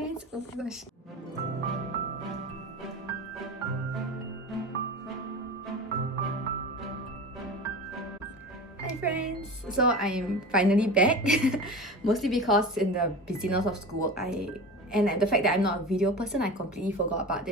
friends. Oh my gosh. Hi friends. So I'm finally back. Mostly because in the busyness of school, and the fact that I'm not a video person, I completely forgot about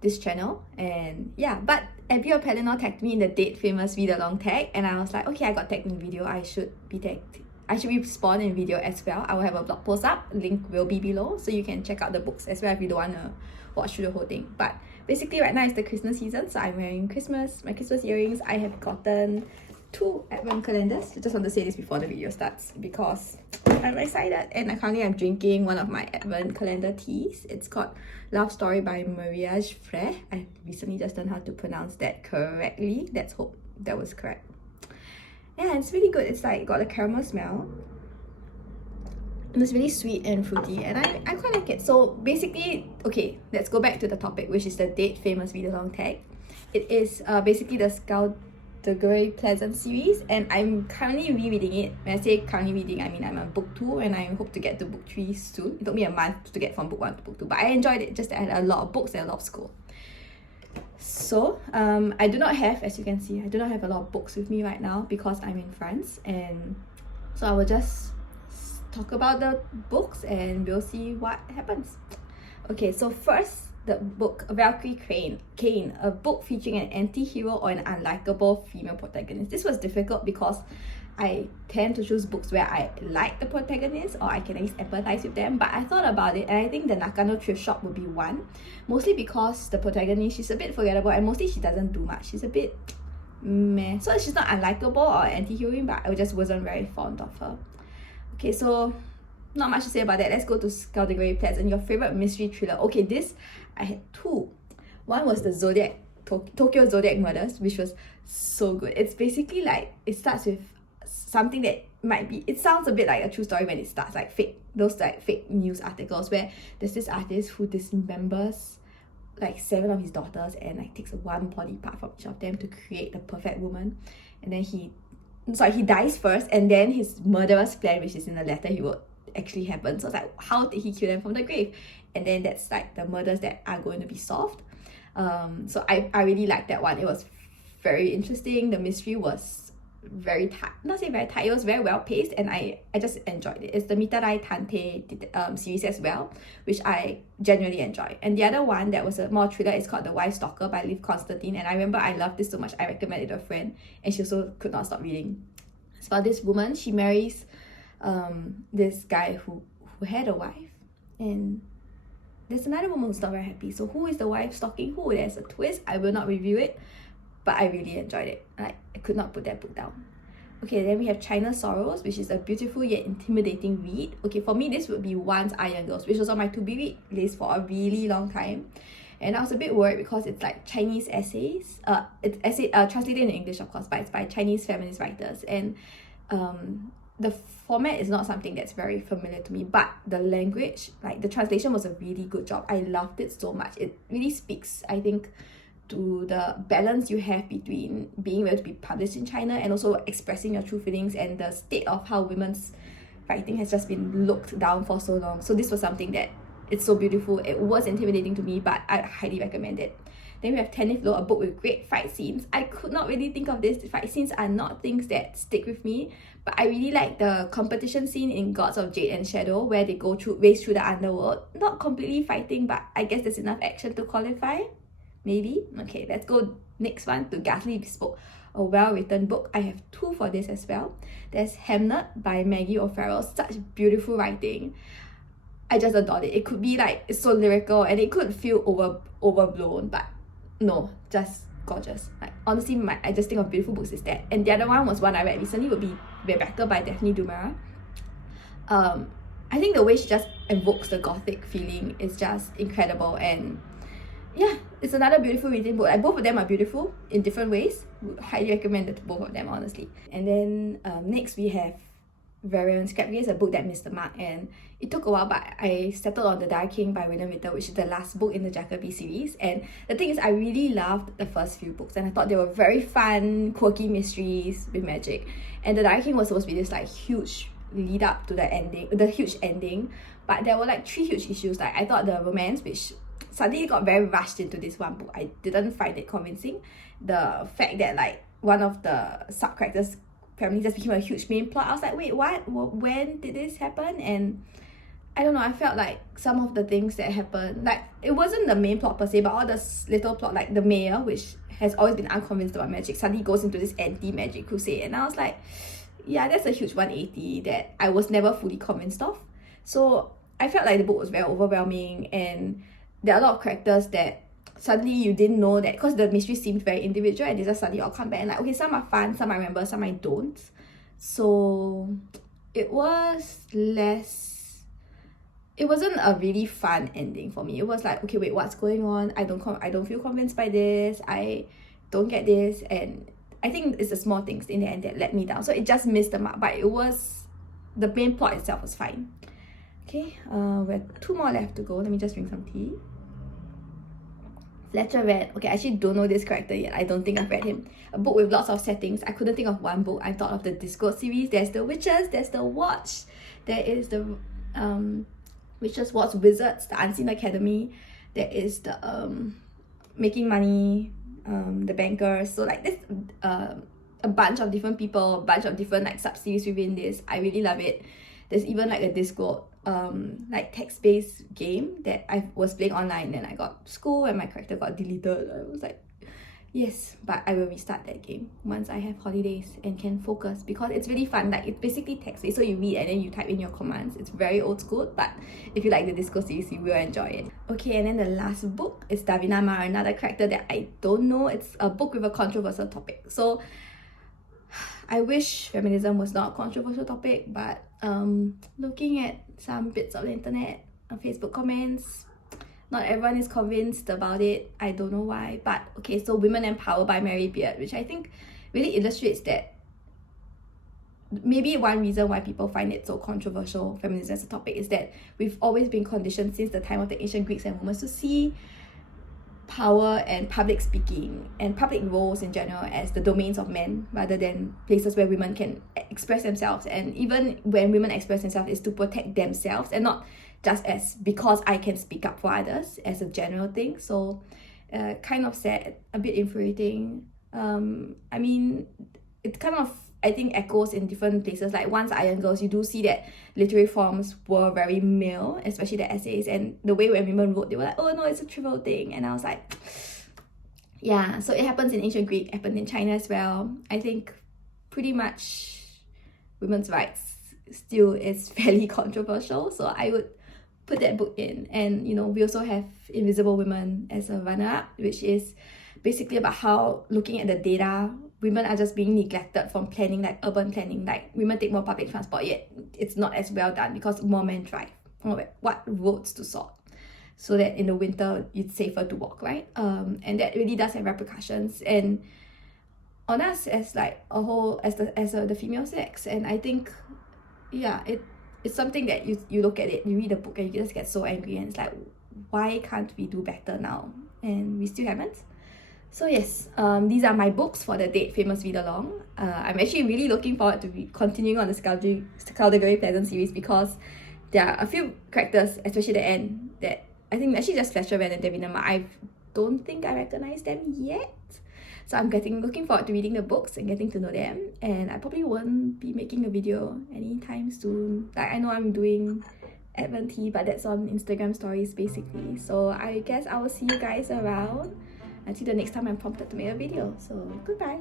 this channel. And yeah, but Abby or Pellinor tagged me in the Date Famous Readalong tag, and I was like, okay, I got tagged in video, I should be spawned in video as well. I will have a blog post up, link will be below, so you can check out the books as well if you don't want to watch through the whole thing. But basically right now it's the Christmas season, so I'm wearing my Christmas earrings. I have gotten 2 advent calendars. I just want to say this before the video starts because I'm excited, and currently I'm drinking one of my advent calendar teas. It's called Love Story by Mariage Frère. I recently just learned how to pronounce that correctly. Let's hope that was correct. Yeah, it's really good. It's like got a caramel smell. And it's really sweet and fruity, and I quite like it. So basically, okay, let's go back to the topic, which is the Date Famous Readalong tag. It is basically the Grey Pleasant series, and I'm currently rereading it. When I say currently reading, I mean I'm on book 2 and I hope to get to book 3 soon. It took me a month to get from book 1 to book 2, but I enjoyed it, just that I had a lot of books and a lot of school. So I do not have, as you can see, I do not have a lot of books with me right now because I'm in France, and so I will just talk about the books and we'll see what happens. Okay, so first, the book Valkyrie Kane, a book featuring an anti-hero or an unlikable female protagonist. This was difficult because I tend to choose books where I like the protagonist or I can at least empathize with them, but I thought about it and I think the Nakano Thrift Shop would be one, mostly because the protagonist, she's a bit forgettable and mostly she doesn't do much. She's a bit meh. So she's not unlikable or anti-heroine, but I just wasn't very fond of her. Okay, so not much to say about that. Let's go to Skull the Grey Pleasant, your favorite mystery thriller. Okay, this I had 2. One was the Tokyo Zodiac Murders, which was so good. It's basically like, it starts with something that might be, it sounds a bit like a true story when it starts, like fake news articles where there's this artist who dismembers like 7 of his daughters and like takes one body part from each of them to create the perfect woman, and then he dies first, and then his murderous plan, which is in the letter he wrote, actually happens. So it's like, how did he kill them from the grave? And then that's like the murders that are going to be solved. So I really liked that one. It was very interesting. The mystery was very tight, not say very tight, it was very well paced, and I just enjoyed it. It's the Mitarai Tante series as well, which I genuinely enjoy. And the other one that was a more thriller is called The Wife Stalker by Liv Constantine, and I remember I loved this so much I recommended it to a friend, and she also could not stop reading. It's about this woman, she marries this guy who had a wife, and there's another woman who's not very happy. So who is the wife stalking who? There's a twist. I will not review it, but I really enjoyed it. I could not put that book down. Okay, then we have China's Sorrows, which is a beautiful yet intimidating read. Okay, for me this would be Once Iron Girls, which was on my to-be-read list for a really long time, and I was a bit worried because it's like Chinese essays. It's translated in English of course, but it's by Chinese feminist writers, and the format is not something that's very familiar to me, but the language, like the translation, was a really good job. I loved it so much. It really speaks, I think, to the balance you have between being able to be published in China and also expressing your true feelings, and the state of how women's writing has just been looked down for so long. So this was something that, it's so beautiful. It was intimidating to me, but I highly recommend it. Then we have Tennis Flow, a book with great fight scenes. I could not really think of this. The fight scenes are not things that stick with me, but I really like the competition scene in Gods of Jade and Shadow where they race through the underworld. Not completely fighting, but I guess there's enough action to qualify. Maybe. Okay, let's go next one to Ghastly Bespoke, a well-written book. I have 2 for this as well. There's Hamnet by Maggie O'Farrell. Such beautiful writing. I just adored it. It could be like, it's so lyrical and it could feel overblown, but no, just gorgeous. Like honestly, I just think of beautiful books is that. And the other one was one I read recently, would be Rebecca by Daphne du Maurier. I think the way she just evokes the gothic feeling is just incredible, and yeah, it's another beautiful reading book. Like, both of them are beautiful in different ways. Would highly recommend it to both of them, honestly. And then next we have Varian Scrapgate, a book that missed the mark, and it took a while, but I settled on The Dark King by William Ritter, which is the last book in the Jacobi series. And the thing is, I really loved the first few books, and I thought they were very fun, quirky mysteries with magic. And The Dark King was supposed to be this like huge lead up to the ending, the huge ending, But there were like 3 huge issues. Like I thought the romance, which suddenly got very rushed into this one book, I didn't find it convincing. The fact that like one of the sub characters' family just became a huge main plot, I was like, wait, what? When did this happen? And I don't know, I felt like some of the things that happened, like it wasn't the main plot per se, but all the little plot, like the mayor, which has always been unconvinced about magic, suddenly goes into this anti-magic crusade, and I was like, yeah, that's a huge 180 that I was never fully convinced of. So I felt like the book was very overwhelming, and there are a lot of characters that suddenly you didn't know that, because the mystery seemed very individual, and they just suddenly all come back and like, okay, some are fun, some I remember, some I don't. So it wasn't a really fun ending for me. It was like, okay, wait, what's going on? I don't feel convinced by this. I don't get this, and I think it's the small things in the end that let me down. So it just missed the mark, but the main plot itself was fine. Okay, we have 2 more left to go. Let me just drink some tea. Fletcher read, okay, I actually don't know this character yet. I don't think I've read him. A book with lots of settings. I couldn't think of one book. I thought of the Discord series. There's the Witches, there's the Watch, there is the Witches, Watch, Wizards, the Unseen Academy, there is the Making Money, the Bankers. So like there's a bunch of different people, a bunch of different like sub-series within this. I really love it. There's even like a Discord like text-based game that I was playing online, and I got school and my character got deleted. I was like, yes, but I will restart that game once I have holidays and can focus, because it's really fun. Like it's basically text-based, so you read and then you type in your commands. It's very old school, but if you like the Disco series, you will enjoy it. Okay, and then the last book is Davina Mar, another character that I don't know. It's a book with a controversial topic. So I wish feminism was not a controversial topic, but looking at some bits of the internet, Facebook comments, not everyone is convinced about it. I don't know why, but okay, so Women and Power by Mary Beard, which I think really illustrates that maybe one reason why people find it so controversial, feminism as a topic, is that we've always been conditioned since the time of the ancient Greeks and Romans to see power and public speaking and public roles in general as the domains of men, rather than places where women can express themselves. And even when women express themselves, is to protect themselves and not just as because I can speak up for others as a general thing. So kind of sad, a bit infuriating. I mean, it kind of, I think, echoes in different places. Like once Iron Girls, you do see that literary forms were very male, especially the essays, and the way when women wrote, they were like, oh no, it's a trivial thing. And I was like, yeah, so it happens in ancient Greek, happened in China as well. I think pretty much women's rights still is fairly controversial, so I would put that book in. And you know, we also have Invisible Women as a runner-up, which is basically about how, looking at the data, women are just being neglected from planning, like urban planning. Like women take more public transport, yet it's not as well done because more men drive. What roads to sort, so that in the winter it's safer to walk, right? And that really does have repercussions and on us as like a whole, as the female sex. And I think, yeah, it's something that you look at it, you read the book, and you just get so angry, and it's like, why can't we do better now? And we still haven't. So yes, these are my books for the Date Famous Readalong. I'm actually really looking forward to continuing on the Skullduggery Pleasant series, because there are a few characters, especially the end, that I think actually just Fletcher Wren and Davina Ma, I don't think I recognize them yet. So I'm looking forward to reading the books and getting to know them. And I probably won't be making a video anytime soon. Like, I know I'm doing Advent Tea, but that's on Instagram stories basically. So I guess I will see you guys around until the next time I'm prompted to make a video. So goodbye.